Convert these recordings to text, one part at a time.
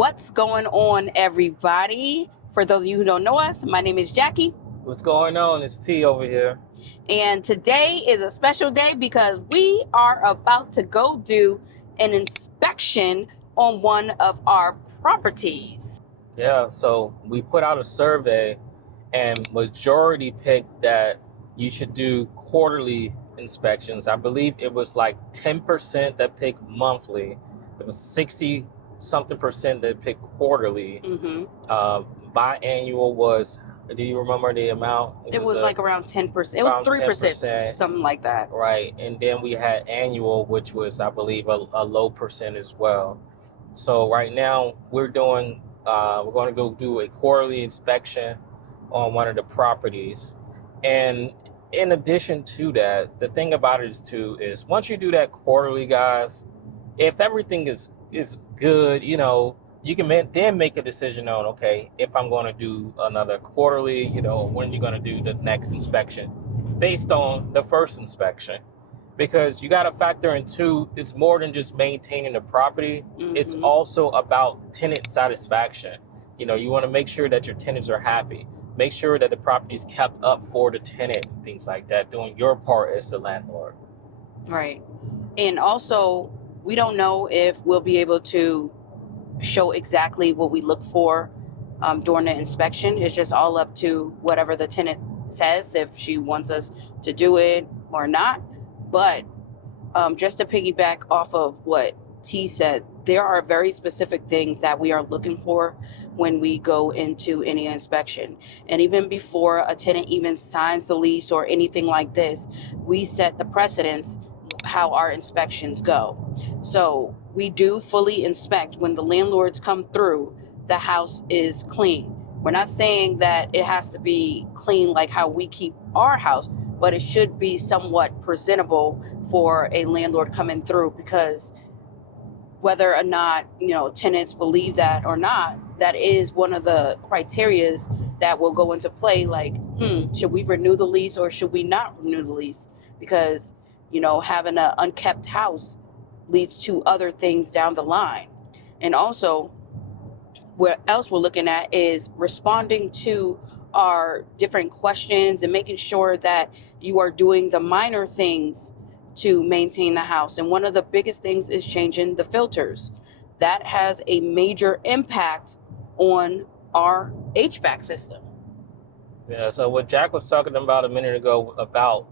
What's going on, everybody? For those of you who don't know us, my name is Jackie. What's going on? It's T over here. And today is a special day because we are about to go do an inspection on one of our properties. Yeah, so we put out a survey and majority picked that you should do quarterly inspections. I believe it was like 10% that picked monthly. It was 60 something percent that picked quarterly. Biannual was, do you remember the amount? It was like around 10%. It was 3%, something like that. Right. And then we had annual, which was, I believe, a low percent as well. So right now we're going to go do a quarterly inspection on one of the properties. And in addition to that, the thing about it is once you do that quarterly, guys, if everything is good, you can then make a decision on, okay, if I'm going to do another quarterly, when you're going to do the next inspection based on the first inspection. Because you got to factor in too, it's more than just maintaining the property. It's also about tenant satisfaction. You want to make sure that your tenants are happy. Make sure that the property is kept up for the tenant, things like that, doing your part as the landlord. Right. And also, we don't know if we'll be able to show exactly what we look for during the inspection. It's just all up to whatever the tenant says, if she wants us to do it or not. But just to piggyback off of what T said, there are very specific things that we are looking for when we go into any inspection. And even before a tenant even signs the lease or anything like this, we set the precedence how our inspections go. So we do fully inspect when the landlords come through, the house is clean. We're not saying that it has to be clean like how we keep our house, but it should be somewhat presentable for a landlord coming through, because whether or not, tenants believe that or not, that is one of the criterias that will go into play. Like, should we renew the lease or should we not renew the lease? Because, having an unkept house leads to other things down the line. And also, what else we're looking at is responding to our different questions and making sure that you are doing the minor things to maintain the house. And one of the biggest things is changing the filters. That has a major impact on our HVAC system. Yeah, so what Jack was talking about a minute ago about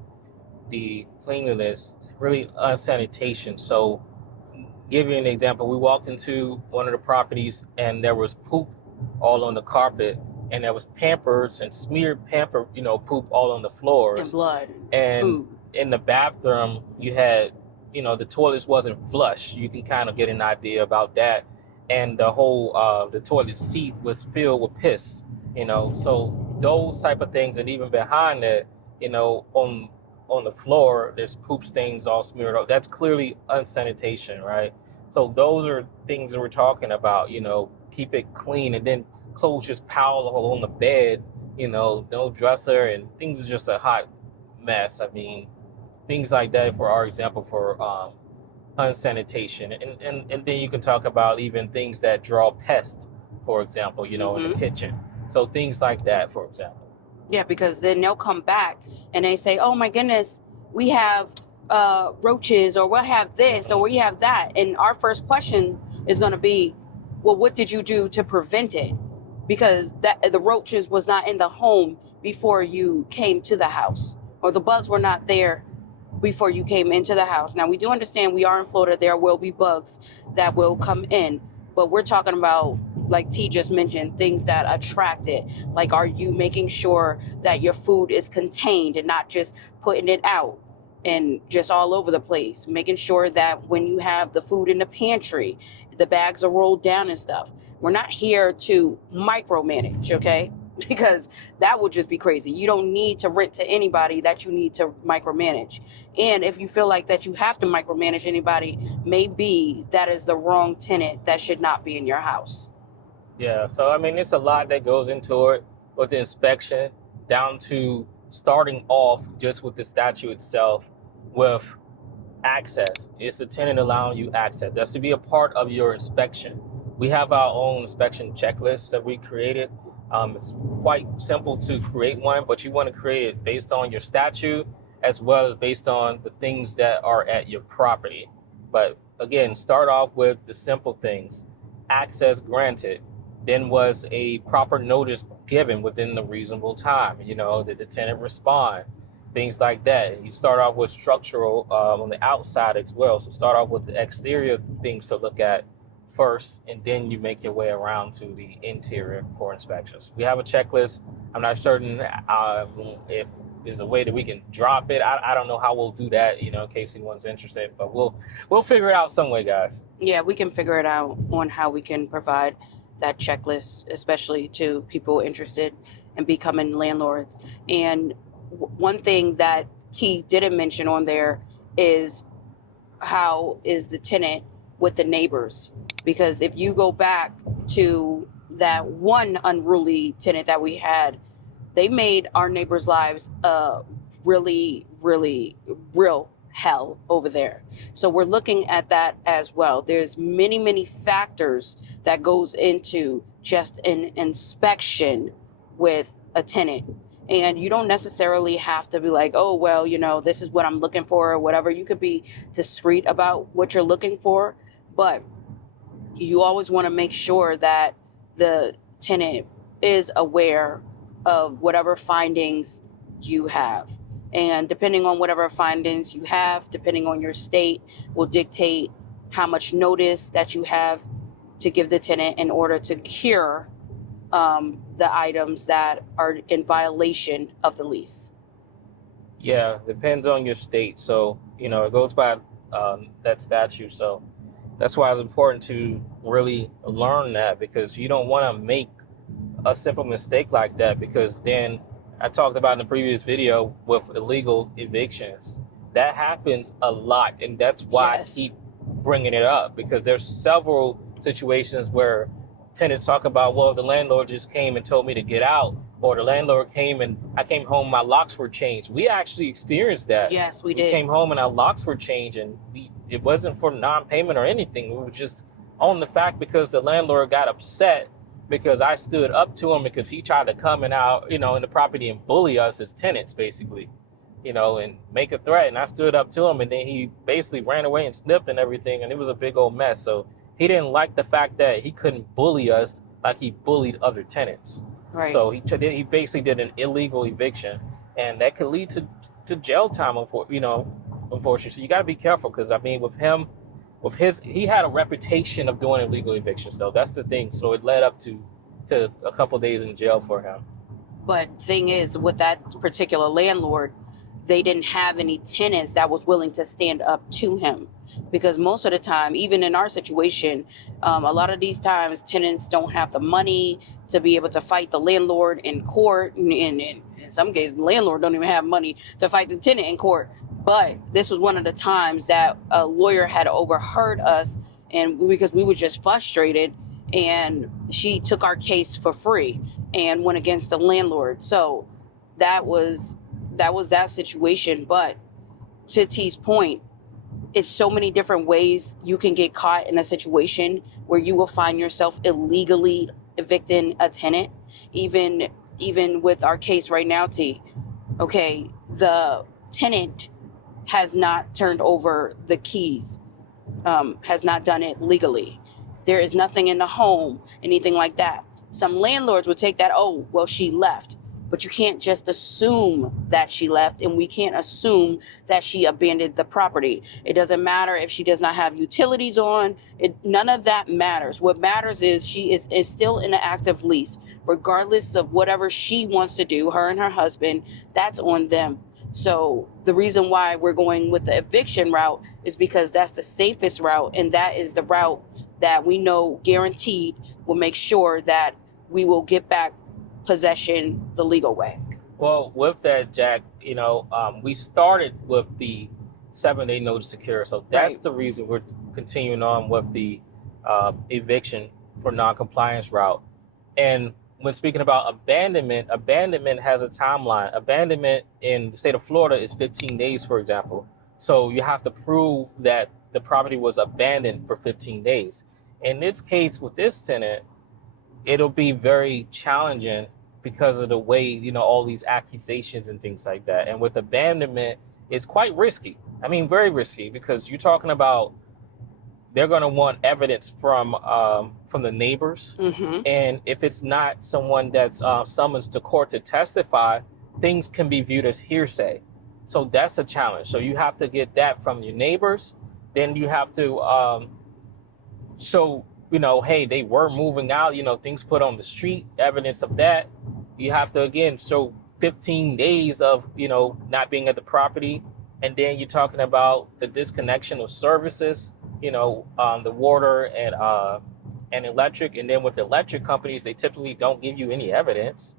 the cleanliness, it's really unsanitation. So give you an example, we walked into one of the properties and there was poop all on the carpet, and there was Pampers and smeared poop all on the floors. And blood. And food. In the bathroom, you had, the toilets wasn't flush. You can kind of get an idea about that. And the whole, the toilet seat was filled with piss, So those type of things, and even behind that, on the floor, there's poop stains all smeared up. That's clearly unsanitation, right? So those are things that we're talking about, keep it clean, and then clothes just piled all on the bed, no dresser, and things are just a hot mess. I mean, things like that for our example for unsanitation. And then you can talk about even things that draw pests, for example, in the kitchen. So things like that, for example. Yeah, because then they'll come back and they say, oh my goodness, we have roaches, or we'll have this, or we have that. And our first question is going to be, well, what did you do to prevent it? Because the roaches was not in the home before you came to the house, or the bugs were not there before you came into the house. Now, we do understand we are in Florida. There will be bugs that will come in, but we're talking about, like T just mentioned, things that attract it. Like, are you making sure that your food is contained and not just putting it out and just all over the place? Making sure that when you have the food in the pantry, the bags are rolled down and stuff. We're not here to micromanage, okay? Because that would just be crazy. You don't need to rent to anybody that you need to micromanage. And if you feel like that you have to micromanage anybody, maybe that is the wrong tenant that should not be in your house. Yeah, so I mean, it's a lot that goes into it with the inspection, down to starting off just with the statute itself with access. It's the tenant allowing you access. That's to be a part of your inspection. We have our own inspection checklist that we created. It's quite simple to create one, but you want to create it based on your statute as well as based on the things that are at your property. But again, start off with the simple things. Access granted. Then was a proper notice given within the reasonable time? Did the tenant respond? Things like that. You start off with structural on the outside as well. So start off with the exterior things to look at first, and then you make your way around to the interior for inspections. We have a checklist. I'm not certain if there's a way that we can drop it. I don't know how we'll do that, in case anyone's interested, but we'll figure it out some way, guys. Yeah, we can figure it out on how we can provide that checklist, especially to people interested in becoming landlords. And one thing that T didn't mention on there is how is the tenant with the neighbors. Because if you go back to that one unruly tenant that we had, they made our neighbors' lives really, really real hell over there. So we're looking at that as well. There's many, many factors that goes into just an inspection with a tenant. And you don't necessarily have to be like, oh, well, this is what I'm looking for or whatever. You could be discreet about what you're looking for, but you always want to make sure that the tenant is aware of whatever findings you have. And depending on whatever findings you have, depending on your state, will dictate how much notice that you have to give the tenant in order to cure the items that are in violation of the lease. Yeah, depends on your state. So, it goes by that statute. So that's why it's important to really learn that, because you don't want to make a simple mistake like that, because then I talked about in the previous video with illegal evictions. That happens a lot, and that's why Yes. I keep bringing it up, because there's several situations where tenants talk about, well, the landlord just came and told me to get out, or the landlord came and I came home, my locks were changed. We actually experienced that. Yes, we We did. came home and our locks were changed, and it wasn't for non-payment or anything. It was just on the fact because the landlord got upset because I stood up to him because he tried to come and out, in the property and bully us as tenants, basically, and make a threat. And I stood up to him, and then he basically ran away and snipped and everything, and it was a big old mess. So he didn't like the fact that he couldn't bully us like he bullied other tenants. Right. So he basically did an illegal eviction, and that could lead to jail time, unfortunately. So you got to be careful, because with him, he had a reputation of doing illegal evictions, though. That's the thing. So it led up to a couple of days in jail for him. But thing is, with that particular landlord, they didn't have any tenants that was willing to stand up to him. Because most of the time, even in our situation, a lot of these times tenants don't have the money to be able to fight the landlord in court. And in some cases, the landlord don't even have money to fight the tenant in court. But this was one of the times that a lawyer had overheard us, and because we were just frustrated, and she took our case for free and went against the landlord. So that was that situation. But to T's point, it's so many different ways you can get caught in a situation where you will find yourself illegally evicting a tenant. Even with our case right now, T, okay, the tenant has not turned over the keys, has not done it legally. There is nothing in the home, anything like that. Some landlords would take that, oh, well, she left. But you can't just assume that she left, and we can't assume that she abandoned the property. It doesn't matter if she does not have utilities on. None of that matters. What matters is she is still in an active lease. Regardless of whatever she wants to do, her and her husband, that's on them. So the reason why we're going with the eviction route is because that's the safest route, and that is the route that we know guaranteed will make sure that we will get back possession the legal way. Well, with that, Jack, we started with the 7-day notice to cure. So that's Right. the reason we're continuing on with the eviction for non-compliance route. And when speaking about abandonment has a timeline. Abandonment in the state of Florida is 15 days, for example. So you have to prove that the property was abandoned for 15 days. In this case, with this tenant, it'll be very challenging because of the way, all these accusations and things like that. And with abandonment, it's quite risky. I mean, very risky, because you're talking about they're going to want evidence from the neighbors. Mm-hmm. And if it's not someone that's summoned to court to testify, things can be viewed as hearsay. So that's a challenge. So you have to get that from your neighbors. Then you have to show, hey, they were moving out, things put on the street, evidence of that. You have to, again, show 15 days of, not being at the property. And then you're talking about the disconnection of services, the water and electric. And then with the electric companies, they typically don't give you any evidence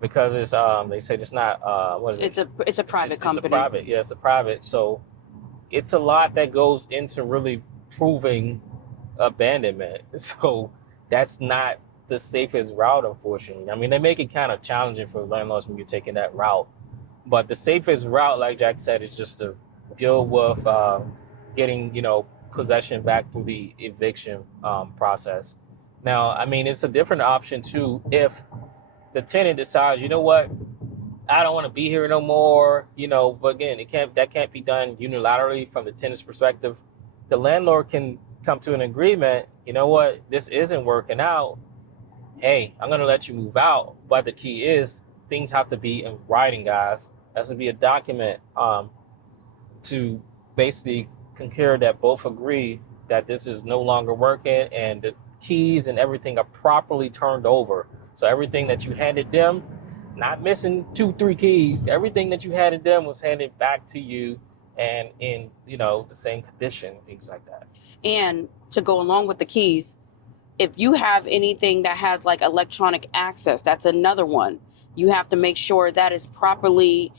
because it's they said it's not what is it? It's a private company. It's a private, yeah, it's a private. So it's a lot that goes into really proving abandonment. So that's not the safest route, unfortunately. I mean, they make it kind of challenging for landlords when you're taking that route. But the safest route, like Jack said, is just to deal with getting, possession back through the eviction process. Now, I mean, it's a different option too if the tenant decides, you know what, I don't want to be here no more, but again, that can't be done unilaterally from the tenant's perspective. The landlord can come to an agreement, you know what, this isn't working out. Hey, I'm going to let you move out. But the key is things have to be in writing, guys. There has to be a document to basically concur that both agree that this is no longer working and the keys and everything are properly turned over. So everything that you handed them, not missing 2-3 keys, everything that you handed them was handed back to you and in, the same condition, things like that. And to go along with the keys, if you have anything that has like electronic access, that's another one. You have to make sure that is properly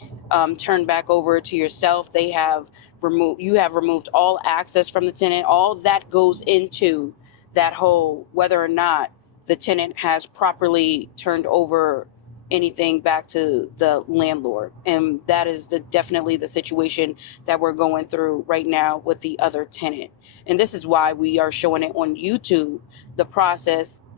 turned back over to yourself. You have removed all access from the tenant. All that goes into that whole, whether or not the tenant has properly turned over anything back to the landlord. And that is definitely the situation that we're going through right now with the other tenant. And this is why we are showing it on YouTube, the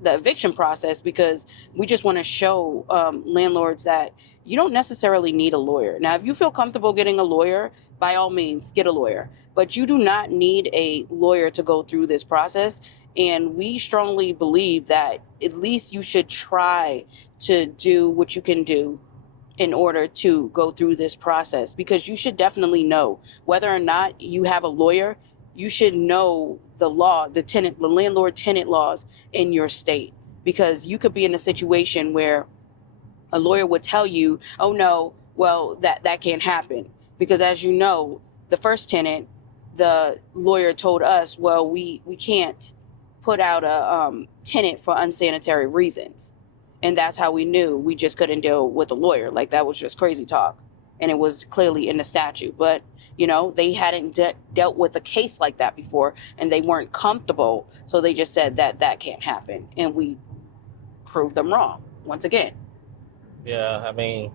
eviction process, because we just want to show landlords that you don't necessarily need a lawyer. Now, if you feel comfortable getting a lawyer, by all means, get a lawyer. But you do not need a lawyer to go through this process. And we strongly believe that at least you should try to do what you can do in order to go through this process, because you should definitely know whether or not you have a lawyer. You should know the law, the landlord tenant laws in your state, because you could be in a situation where a lawyer would tell you, oh no, well, that can't happen. Because as you know, the first tenant, the lawyer told us, well, we can't put out a tenant for unsanitary reasons. And that's how we knew we just couldn't deal with a lawyer. Like, that was just crazy talk. And it was clearly in the statute. But, they hadn't dealt with a case like that before, and they weren't comfortable. So they just said that can't happen. And we proved them wrong once again. Yeah, I mean,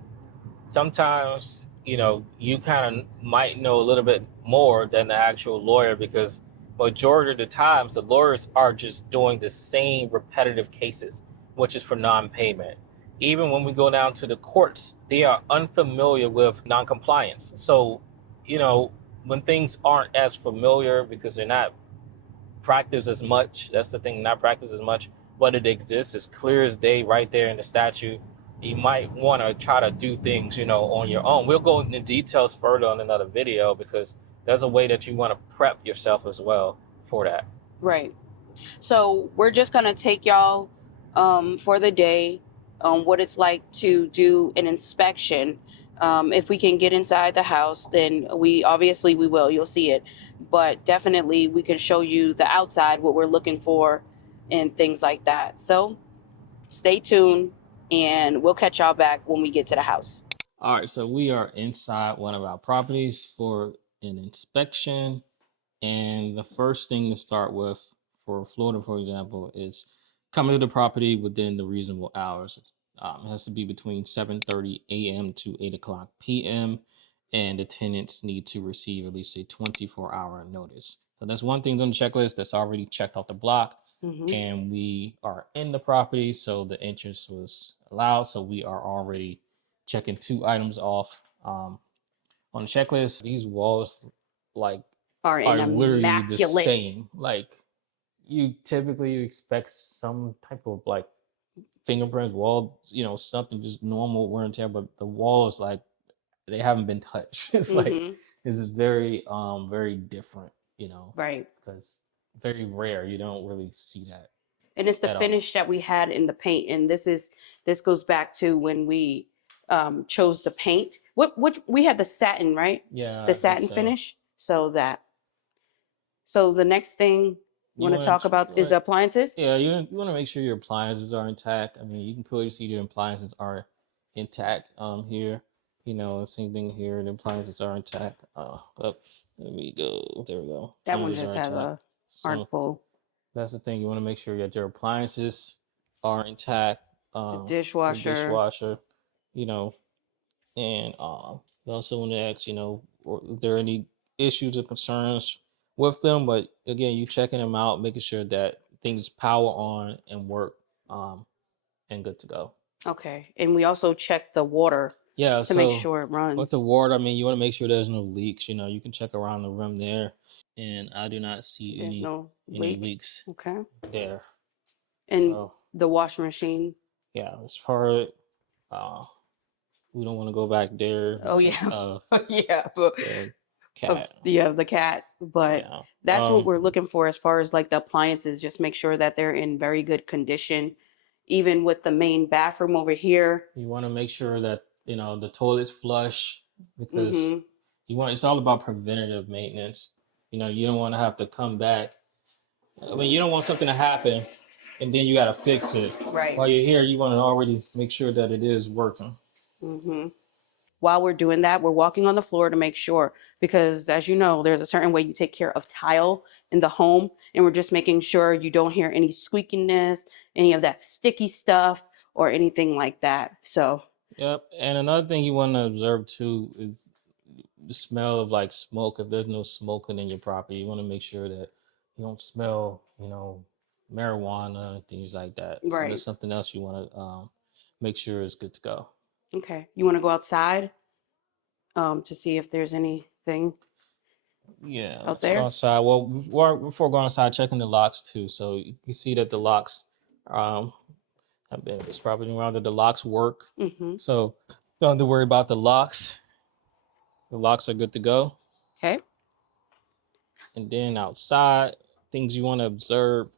sometimes, you kind of might know a little bit more than the actual lawyer, because majority of the times the lawyers are just doing the same repetitive cases, which is for non-payment. Even when we go down to the courts, they are unfamiliar with non-compliance. So, when things aren't as familiar because they're not practiced as much, that's the thing, not practiced as much, but it exists, it's clear as day right there in the statute. You might want to try to do things, on your own. We'll go into details further on another video, because there's a way that you want to prep yourself as well for that. Right. So we're just going to take y'all for the day on what it's like to do an inspection. If we can get inside the house, then we will. You'll see it. But definitely we can show you the outside, what we're looking for and things like that. So stay tuned, and we'll catch y'all back when we get to the house. All right, so we are inside one of our properties for an inspection. And the first thing to start with for Florida, for example, is coming to the property within the reasonable hours. It has to be between 7:30 a.m. to 8 o'clock p.m. And the tenants need to receive at least a 24-hour notice. So that's one thing on the checklist that's already checked off the block. And we are in the property, so the entrance was allowed. So we are already checking 2 items off on the checklist. These walls like Are in are literally the immaculate. same. Like you typically expect some type of like fingerprints, wall, something just normal wear and tear, but the walls like they haven't been touched. It's like it's very different, Right. because very rare. You don't really see that And it's the at all. finish that we had in the paint. And this goes back to when we chose the paint. Which we had the satin, right? Yeah, The I think satin so. finish. So the next thing you want to talk about is appliances. Yeah, you want to make sure your appliances are intact. I mean, you can clearly see the appliances are intact here. Same thing here. The appliances are intact. Let me go. There we go. That one Appliances just are has intact. a hard So pull. that's the thing. You want to make sure that your appliances are intact. The The dishwasher. dishwasher, you know, and you also want to ask, are there any issues or concerns with them? But again, you checking them out, making sure that things power on and work, and good to go. Okay. And we also check the water Yeah. to make So sure it with the runs. water, I mean, you want to make sure there's no leaks. You can check around the rim there, and I do not see There's no any leak. leaks Okay. there. And So the washing machine. yeah, as far as we don't want to go back there Oh because yeah. of Yeah. But the cat. the cat. But Yeah. that's what we're looking for as far as like the appliances. Just make sure that they're in very good condition. Even with the main bathroom over here. You want to make sure that the toilet's flush, because Mm-hmm. it's all about preventative maintenance. You don't want to have to come back. I mean, you don't want something to happen and then you got to fix it. Right. While you're here, you want to already make sure that it is working. Mm-hmm. While we're doing that, we're walking on the floor to make sure, because as you know, there's a certain way you take care of tile in the home, and we're just making sure you don't hear any squeakiness, any of that sticky stuff, or anything like that. So, Yep. And another thing you want to observe too is the smell of like smoke. If there's no smoking in your property, you want to make sure that you don't smell, marijuana and things like that. So right. that's something else you want to make sure is good to go. Okay. You want to go outside to see if there's anything Yeah, out let's go there? outside. Well, before going outside, checking the locks too. So you see that the locks um have been this property around that the locks work. Mm-hmm. So don't have to worry about the locks. The locks are good to go. Okay. And then outside, things you want to observe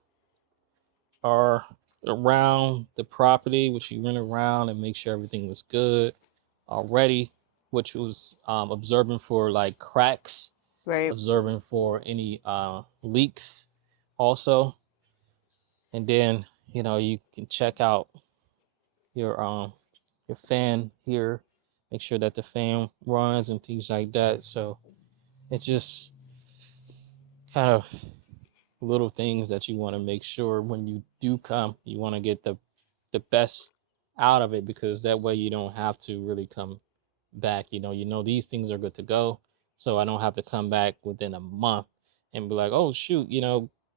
are around the property, which you rent around and make sure everything was good already, which was observing for like cracks, Right. observing for any leaks also. And then, you can check out your fan here, make sure that the fan runs and things like that. So it's just kind of little things that you want to make sure when you do come, you want to get the best out of it, because that way you don't have to really come back. These things are good to go, so I don't have to come back within a month and be like, oh shoot,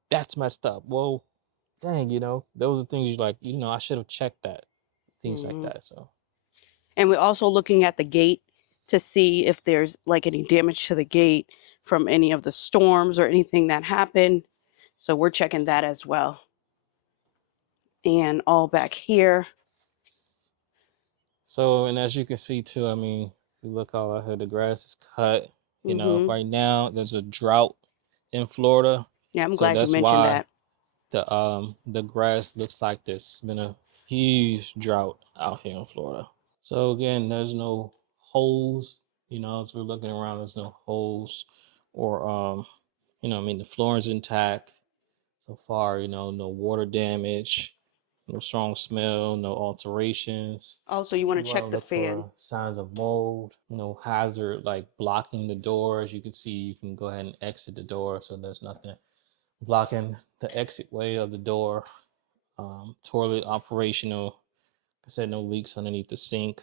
that's messed up. Well, dang, those are things you like, I should have checked that, things like Mm-hmm. that. So And we're also looking at the gate to see if there's like any damage to the gate from any of the storms or anything that happened. So we're checking that as well. And all back here. and as you can see too, I mean, you look all out here, the grass is cut. Mm-hmm. Right now there's a drought in Florida, Yeah, I'm so glad you that's mentioned why that. the grass looks like this. It's been a huge drought out here in Florida. So again, there's no holes. As we're looking around, there's no holes, or I mean, the floor is intact so far. No water damage, no strong smell, no alterations. Also, you want You to want to check the look fan. for signs of mold, no hazard like blocking the door. As you can see, you can go ahead and exit the door, so there's nothing blocking the exit way of the door. Toilet operational. Like I said, no leaks underneath the sink.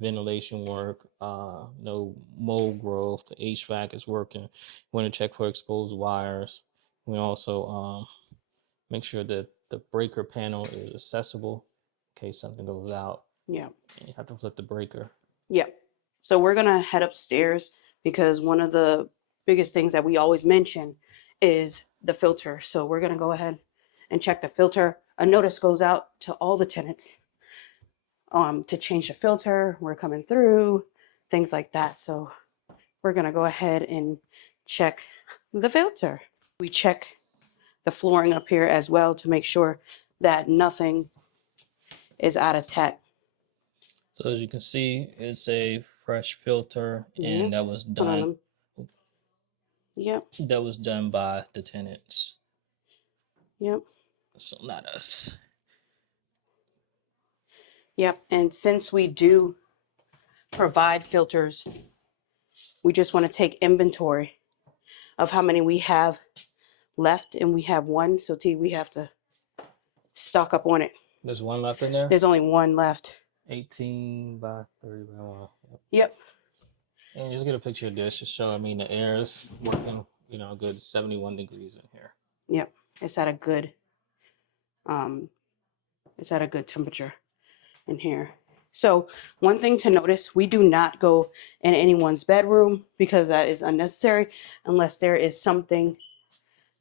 ventilation work, no mold growth. The HVAC is working. We want to check for exposed wires. We also make sure that the breaker panel is accessible in case something goes out. Yeah. And you have to flip the breaker. Yeah. So we're going to head upstairs because one of the biggest things that we always mention is the filter. So we're going to go ahead and check the filter. A notice goes out to all the tenants to change the filter. We're coming through, things like that. So we're going to go ahead and check the filter. We check the flooring up here as well to make sure that nothing is out of tech. So as you can see, it's a fresh filter, and that was done. Yep. That was done by the tenants. Yep. So not us. Yep. And since we do provide filters, we just want to take inventory of how many we have left, and we have one. So T, we have to stock up on it. There's one left in there? There's only one left. 18 by 30 by 1. Yep. And just get a picture of this. Just show, I mean, the air is working, you know, good 71 degrees in here. Yep. It's at a good temperature in here. So one thing to notice, we do not go in anyone's bedroom because that is unnecessary unless there is something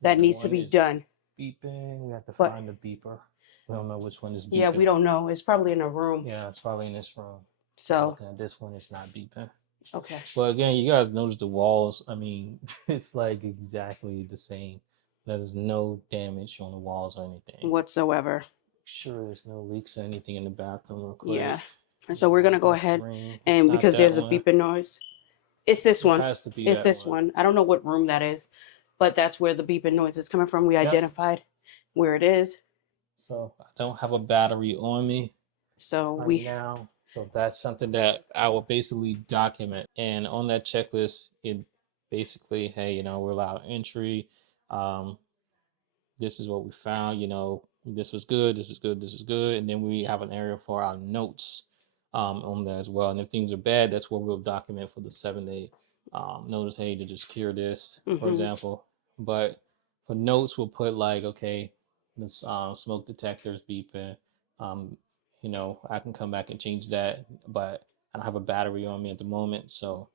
that needs to be done. Beeping. We have to find the beeper. We don't know which one is beeping. Yeah, we don't know. It's probably in a room. Yeah, it's probably in this room. So this one is not beeping. Okay. But again, you guys notice the walls. I mean, it's like exactly the same. There's no damage on the walls or anything whatsoever. Sure, there's no leaks or anything in the bathroom real quick. Yeah. And so we're gonna go ahead and because there's a beeping noise. It's this one. Has to be it's this one. I don't know what room that is, but that's where the beeping noise is coming from. We identified where it is. So I don't have a battery on me. So So that's something that I will basically document. And on that checklist, it basically, hey, you know, we're allowed entry. This is what we found, you know, this was good, this is good, this is good. And then we have an area for our notes on there as well. And if things are bad, that's where we'll document for the 7-day notice, hey, to just clear this, for example. But for notes, we'll put like, okay, this smoke detector is beeping. You know, I can come back and change that, but I don't have a battery on me at the moment. So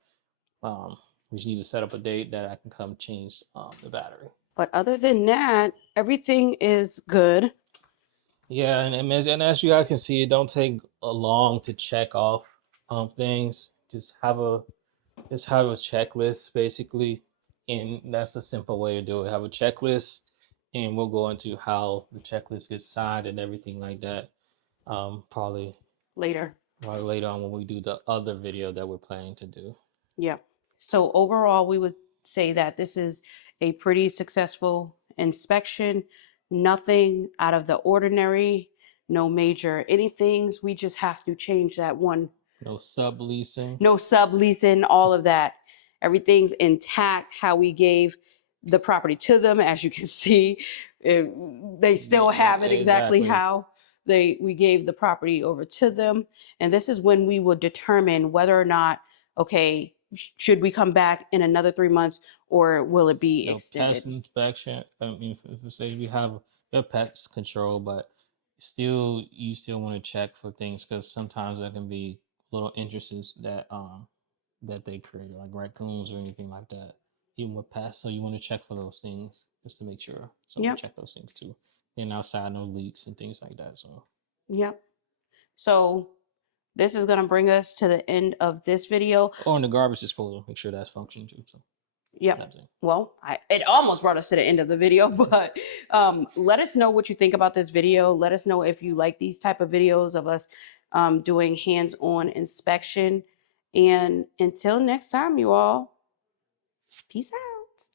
we just need to set up a date that I can come change the battery. But other than that, everything is good. Yeah, and as you guys can see, it don't take long to check off things. Just have a checklist basically, and that's a simple way to do it. Have a checklist, and we'll go into how the checklist gets signed and everything like that. Probably later on when we do the other video that we're planning to do. Yeah. So overall, we would say that this is a pretty successful inspection. Nothing out of the ordinary, no major anythings. We just have to change that one. No subleasing, all of that. Everything's intact, how we gave the property to them. As you can see, they still have it exactly how we gave the property over to them. And this is when we will determine whether or not, okay, should we come back in another 3 months or will it be extended? Pest inspection. I mean, if say we have pest control, but you still want to check for things because sometimes there can be little entrances that they created, like raccoons or anything like that, even with pests. So you want to check for those things just to make sure. So we check those things too. And outside, no leaks and things like that. So So this is going to bring us to the end of this video. Oh, and the garbage disposal, make sure that's functioning too. So well, it almost brought us to the end of the video, but let us know what you think about this video. Let us know if you like these type of videos of us doing hands-on inspection. And until next time, you all, peace out.